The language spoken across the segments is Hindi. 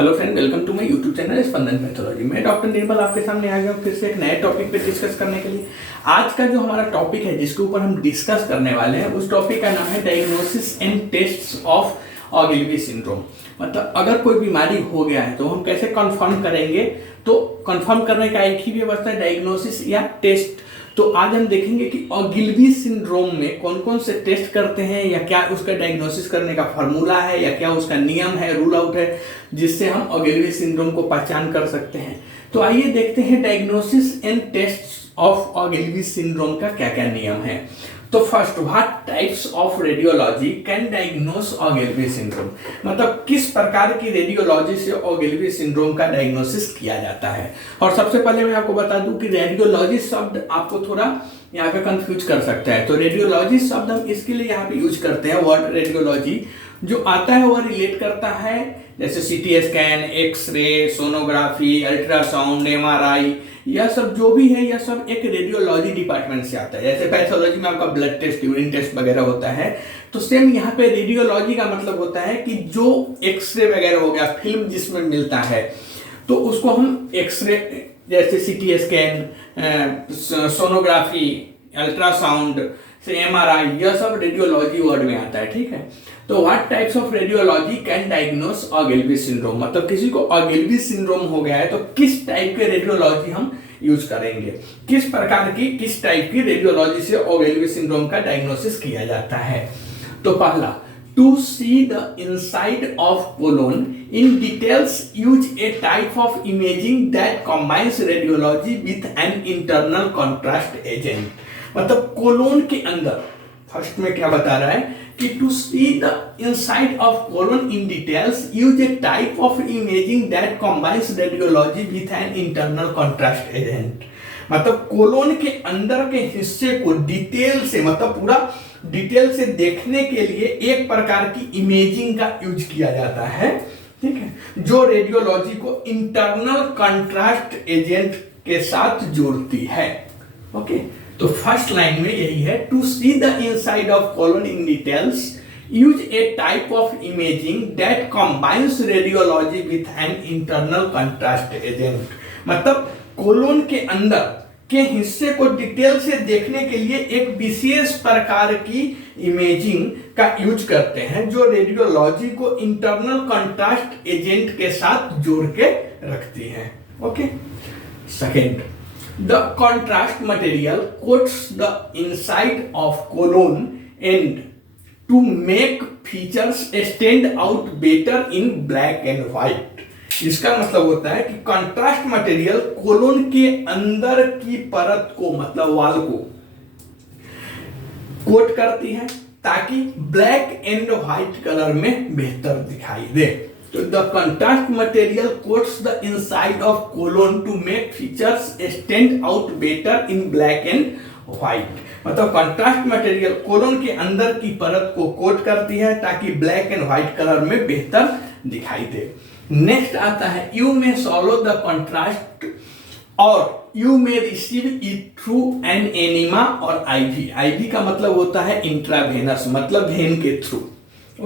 Hello friend, welcome to my YouTube channel Spandan pathology. मैं डॉक्टर निर्मल आपके सामने आ गया हूँ फिर से एक नए टॉपिक पे डिस्कस करने के लिए। आज का जो हमारा टॉपिक है जिसके ऊपर हम डिस्कस करने वाले हैं उस टॉपिक का नाम है diagnosis and tests of Ogilvie syndrome. मतलब अगर कोई बीमारी हो गया है तो हम कैसे कंफर्म करेंगे। तो कंफर्म करने का एक ही व्यवस्था है, डायग्नोसिस या टेस्ट। तो आज हम देखेंगे कि ऑगिलवी सिंड्रोम में कौन कौन से टेस्ट करते हैं या क्या उसका डायग्नोसिस करने का फार्मूला है या क्या उसका नियम है, रूल आउट है, जिससे हम ऑगिलवी सिंड्रोम को पहचान कर सकते हैं। तो आइए देखते हैं diagnosis and test of Ogilvie syndrome का क्या क्या नियम है। तो first, what types of radiology can diagnose Ogilvie syndrome. मतलब किस प्रकार की रेडियोलॉजी से ऑगिलवी सिंड्रोम का डायग्नोसिस किया जाता है। और सबसे पहले मैं आपको बता दूं कि रेडियोलॉजी शब्द आपको थोड़ा यहाँ पे कंफ्यूज कर सकता है। तो रेडियोलॉजी शब्द हम इसके लिए यहाँ पे यूज करते हैं। वर्ड रेडियोलॉजी जो आता है वह रिलेट करता है जैसे CT scan, X ray, sonography, ultrasound, MRI, यह सब जो भी है यह सब एक रेडियोलॉजी डिपार्टमेंट से आता है। जैसे पैथोलॉजी में आपका ब्लड टेस्ट, यूरिन टेस्ट वगैरह होता है, तो सेम यहाँ पे रेडियोलॉजी का मतलब होता है कि जो एक्सरे वगैरह हो गया, फिल्म जिसमें मिलता है, तो उसको हम एक्सरे, जैसे सीटी स्कैन, सोनोग्राफी, अल्ट्रासाउंड से एमआरआई, यह सब रेडियोलॉजी वर्ड में आता है। ठीक है। तो what types of radiology can diagnose Ogilvie syndrome. मतलब किसी को ऑगिलवी सिंड्रोम हो गया है तो किस टाइप के रेडियोलॉजी हम यूज करेंगे, किस प्रकार की, किस टाइप की रेडियोलॉजी से ऑगिलवी सिंड्रोम का डायग्नोसिस किया जाता है। तो पहला, to see the inside of colon in details use a type of imaging that combines radiology with an internal contrast agent. मतलब कोलोन के अंदर, फर्स्ट में क्या बता रहा है कि to see the inside of colon in details use a type of imaging that combines radiology with an internal contrast agent. मतलब कोलोन के अंदर के हिस्से को डिटेल से, मतलब पूरा डिटेल से देखने के लिए एक प्रकार की इमेजिंग का यूज किया जाता है। ठीक है, जो रेडियोलॉजी को इंटरनल कॉन्ट्रास्ट एजेंट के साथ जोड़ती है। ओके, तो फर्स्ट लाइन में यही है, to see the inside of colon in details use a type of imaging that combines radiology with an internal contrast agent. मतलब कोलोन के अंदर के हिस्से को डिटेल से देखने के लिए एक विशेष प्रकार की इमेजिंग का यूज करते हैं जो रेडियोलॉजी को इंटरनल कंट्रास्ट एजेंट के साथ जोड़ के रखती है। Okay, second, the contrast material coats the inside of colon and to make features stand out better in black and white। इसका मतलब होता है कि कंट्रास्ट मटेरियल कोलोन के अंदर की परत को, मतलब वाल को कोट करती है ताकि ब्लैक एंड व्हाइट कलर में बेहतर दिखाई दे। तो the contrast material coats the inside of colon to make features stand out better in black and white। मतलब कंट्रास्ट मटेरियल कोलोन के अंदर की परत को कोट करती है ताकि ब्लैक एंड व्हाइट कलर में बेहतर दिखाई दे। नेक्स्ट आता है, you may swallow the contrast और you may receive it through an enema और आईवी। आईवी का मतलब होता है इंट्रावेनस, मतलब वेन के थ्रू।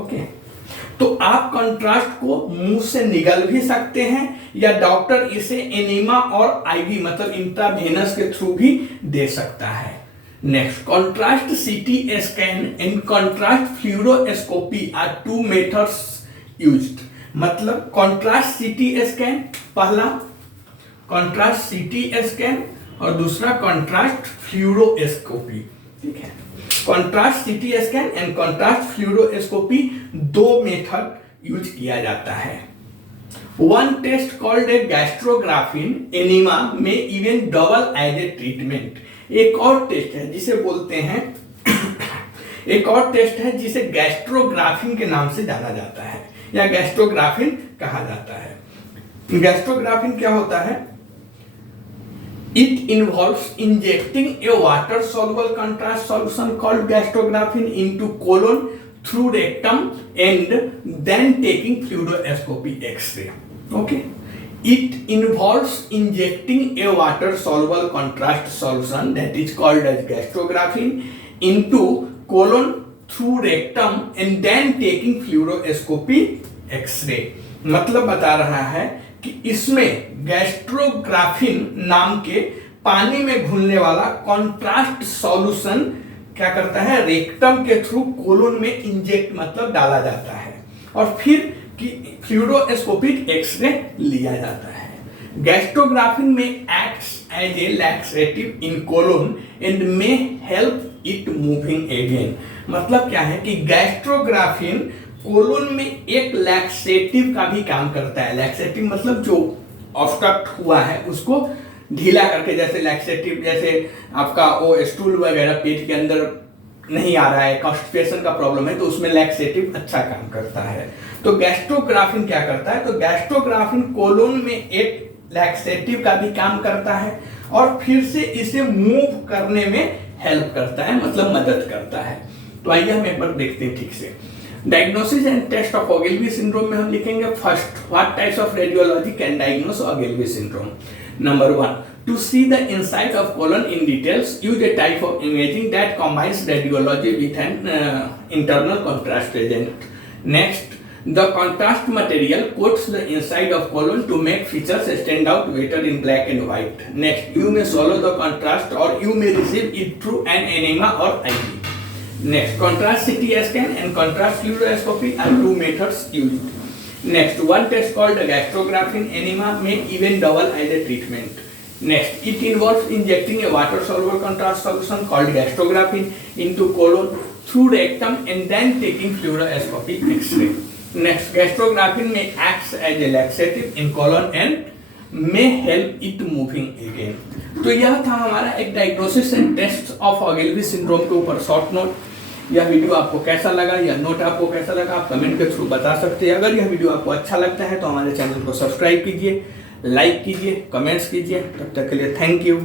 ओके, तो आप कंट्रास्ट को मुंह से निगल भी सकते हैं या डॉक्टर इसे एनीमा और आईवी मतलब इंट्रावेनस के थ्रू भी दे सकता है। Next, contrast CT scan and contrast fluoroscopy are two methods used. मतलब कंट्रास्ट सीटी स्कैन, पहला कंट्रास्ट सीटी स्कैन और दूसरा कंट्रास्ट फ्लूरोस्कोपी। ठीक है, contrast CT scan and contrast फ्लूरोस्कोपी दो मेथड यूज किया जाता है। One test called a gastrografin enema में even double as a treatment. एक और टेस्ट है जिसे बोलते हैं एक और टेस्ट है जिसे गैस्ट्रोग्राफिन के नाम से जाना जाता है या गैस्ट्रोग्राफिन कहा जाता है। गैस्ट्रोग्राफिन क्या होता है? It involves injecting a water-soluble contrast solution called gastrographin into colon through rectum and then taking fluoroscopy X-ray. Okay. It involves injecting a water-soluble contrast solution that is called as gastrographin into colon through rectum and then taking fluoroscopy X-ray. मतलब बता रहा है कि इसमें गैस्ट्रोग्राफिन नाम के पानी में घुलने वाला कॉन्ट्रास्ट सॉल्यूशन क्या करता है, रेक्टम के थ्रू कोलोन में इंजेक्ट मतलब डाला जाता है और फिर कि फ्लूरोस्कोपिक एक्सरे लिया जाता है। गैस्ट्रोग्राफिन में acts as a laxative in colon and may help it moving again. मतलब क्या है कि गैस्ट्रोग्राफिन कोलोन में एक लैक्सेटिव का भी काम करता है। लैक्सेटिव मतलब जो ऑब्स्ट्रक्ट हुआ है उसको ढीला करके, जैसे लैक्सेटिव जैसे आपका वो स्टूल वगैरह पेट के अंदर नहीं आ रहा है, कॉन्स्टिपेशन का प्रॉब्लम है, तो उसमें लैक्सेटिव अच्छा काम करता है। तो गैस्ट्रोग्राफिन क्या करता है, तो गैस्ट्रोग्राफिन कोलोन में एक लैक्सेटिव का भी काम करता है और फिर से इसे मूव करने में हेल्प करता है, मतलब मदद करता है। तो आइए हम एक बार देखते हैं ठीक से। Diagnosis and test of Ogilvie syndrome में हम लिखेंगे first, what types of radiology can diagnose Ogilvie syndrome. Number 1, to see the inside of colon in details, use a type of imaging that combines radiology with an internal contrast agent. Next, the contrast material coats the inside of colon to make features stand out better in black and white. Next, you may swallow the contrast or you may receive it through an enema or IV. Next, contrast CT scan and contrast fluoroscopy are two methods used. Next, one test called gastrographin enema may even double as a treatment. Next, it involves injecting a water-soluble contrast solution called gastrographin into colon through rectum and then taking fluoroscopic X-ray. Next, gastrographin may act as a laxative in colon and may help it moving again. तो यह था हमारा एक diagnosis and test of Ogilvie syndrome के ऊपर शॉर्ट नोट। यह वीडियो आपको कैसा लगा, यह नोट आपको कैसा लगा, आप कमेंट के थ्रू बता सकते हैं। अगर यह वीडियो आपको अच्छा लगता है तो हमारे चैनल को सब्सक्राइब कीजिए, लाइक कीजिए, कमेंट्स कीजिए। तब तक के लिए थैंक यू।